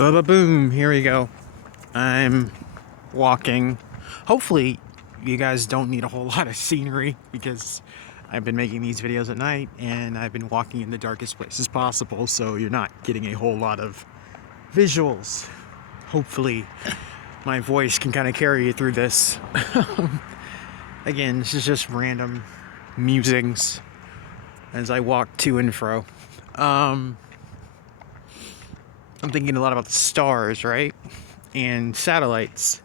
Bubba boom, here we go. I'm walking. Hopefully, you guys don't need a whole lot of scenery because I've been making these videos at night and I've been walking in the darkest places possible, so you're not getting a whole lot of visuals. Hopefully, my voice can kind of carry you through this. Again, this is just random musings as I walk to and fro. I'm thinking a lot about the stars, right? And satellites.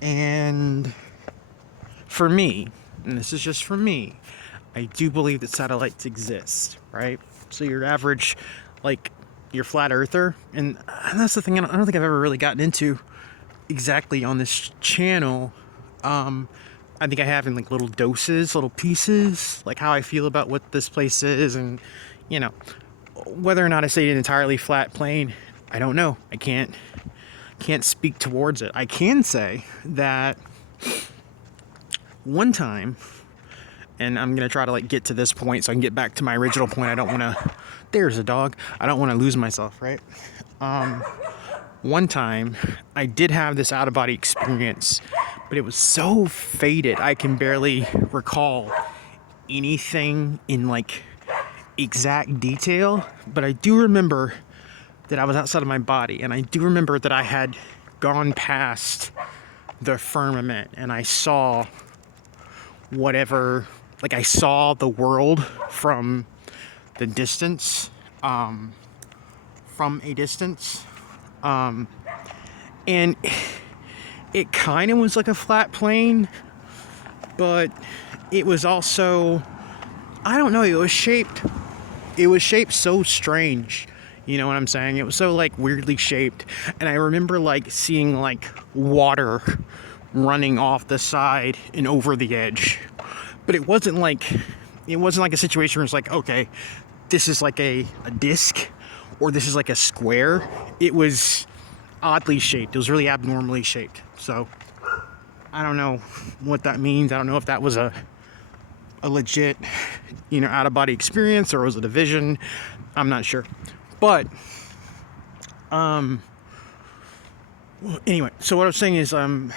And for me, and this is just for me, I do believe that satellites exist, right? So your average, like, your flat earther, and that's the thing I don't think I've ever really gotten into exactly on this channel. I think I have in like little doses, little pieces, like how I feel about what this place is, and you know, whether or not I say an entirely flat plane, I don't know. I can't speak towards it. I can say that one time, and I'm gonna try to like get to this point so I can get back to my original point. I don't want to. There's a dog. I don't want to lose myself, right? One time, I did have this out of body experience, but it was so faded I can barely recall anything in like exact detail, but I do remember that I was outside of my body, and I do remember that I had gone past the firmament and I saw whatever, like I saw the world from the distance, from a distance, and it kind of was like a flat plane, but it was also, I don't know, it was shaped so strange. You know what I'm saying? It was so like weirdly shaped. And I remember like seeing like water running off the side and over the edge. But it wasn't like a situation where it's like, okay, this is like a disc or this is like a square. It was oddly shaped. It was really abnormally shaped. So I don't know what that means. I don't know if that was a legit, out of body experience, or was it a vision? I'm not sure. But anyway, so what I was saying is, a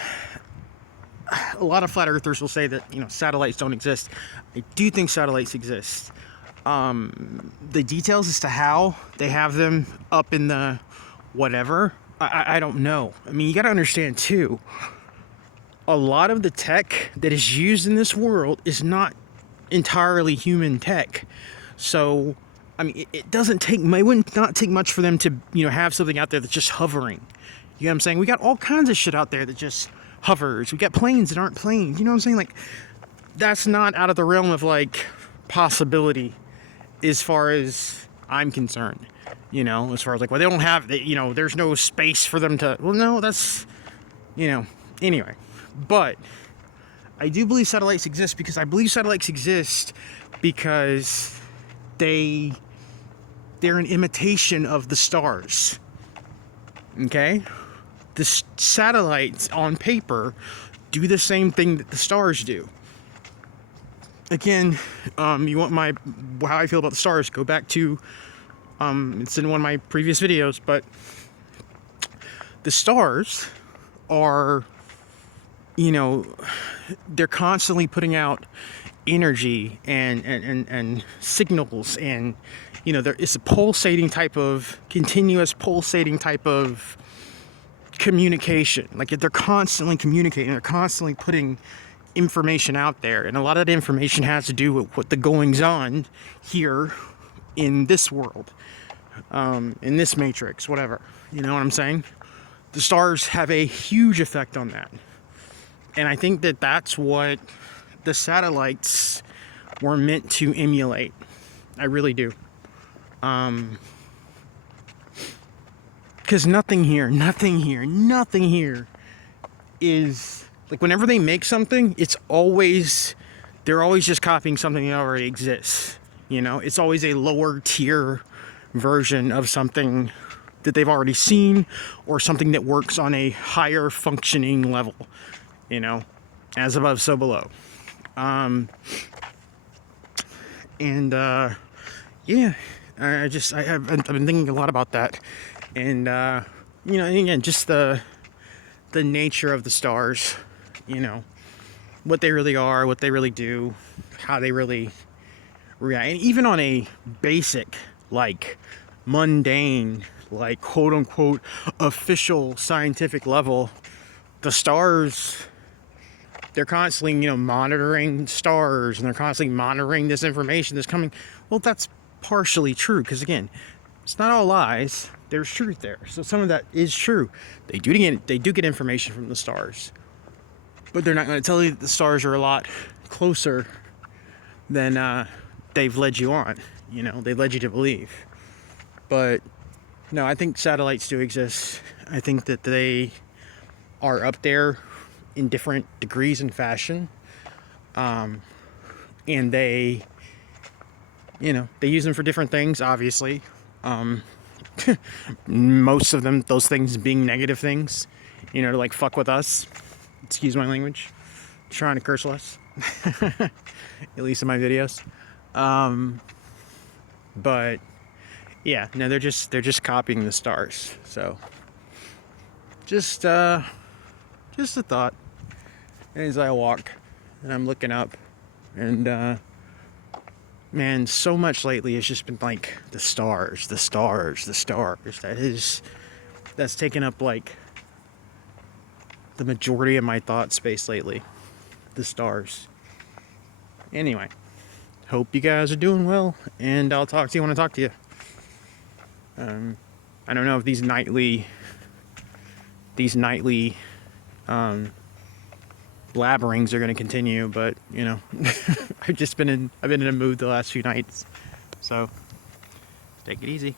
lot of flat earthers will say that satellites don't exist. I do think satellites exist. The details as to how they have them up in the whatever, I don't know. I mean, you got to understand too, a lot of the tech that is used in this world is not entirely human tech. So I mean, it would not take much for them to have something out there that's just hovering. You know what I'm saying? We got all kinds of shit out there that just hovers. We got planes that aren't planes. You know what I'm saying? Like, that's not out of the realm of like possibility as far as I'm concerned. As far as like, well, they don't have there's no space for them to, well, no, that's anyway. But I do believe satellites exist, because I believe satellites exist because they're an imitation of the stars. Okay? The satellites on paper do the same thing that the stars do. Again, you want how I feel about the stars, go back to it's in one of my previous videos, but the stars are, they're constantly putting out energy and signals, and it's a continuous pulsating type of communication. Like, they're constantly communicating, they're constantly putting information out there, and a lot of that information has to do with what the goings on here in this world, in this matrix, whatever. You know what I'm saying? The stars have a huge effect on that. And I think that that's what the satellites were meant to emulate. I really do. Because nothing here is, like, whenever they make something, they're always just copying something that already exists. It's always a lower tier version of something that they've already seen, or something that works on a higher functioning level. As above, so below. Yeah, I've been thinking a lot about that, and you know, and again, just the nature of the stars, you know, what they really are, what they really do, how they really react, and even on a basic, like mundane, like quote unquote official scientific level, the stars, they're constantly, you know, monitoring stars, and they're constantly monitoring this information that's coming. Well, that's partially true, because again, it's not all lies. There's truth there. So some of that is true. They do get information from the stars, but they're not going to tell you that the stars are a lot closer than they've led you on. You know, they led you to believe. But no, I think satellites do exist. I think that they are up there in different degrees and fashion, and they, you know, they use them for different things, obviously. Most of them, those things being negative things, you know, to like fuck with us. Excuse my language. Trying to curse less, at least in my videos. But yeah, no, they're just copying the stars. So just a thought as I walk and I'm looking up, and man, so much lately has just been like the stars. That's taken up like the majority of my thought space lately. The stars. Anyway, hope you guys are doing well, and I'll talk to you when I talk to you. I don't know if these nightly blabberings are going to continue, but you know, I've been in a mood the last few nights, so take it easy.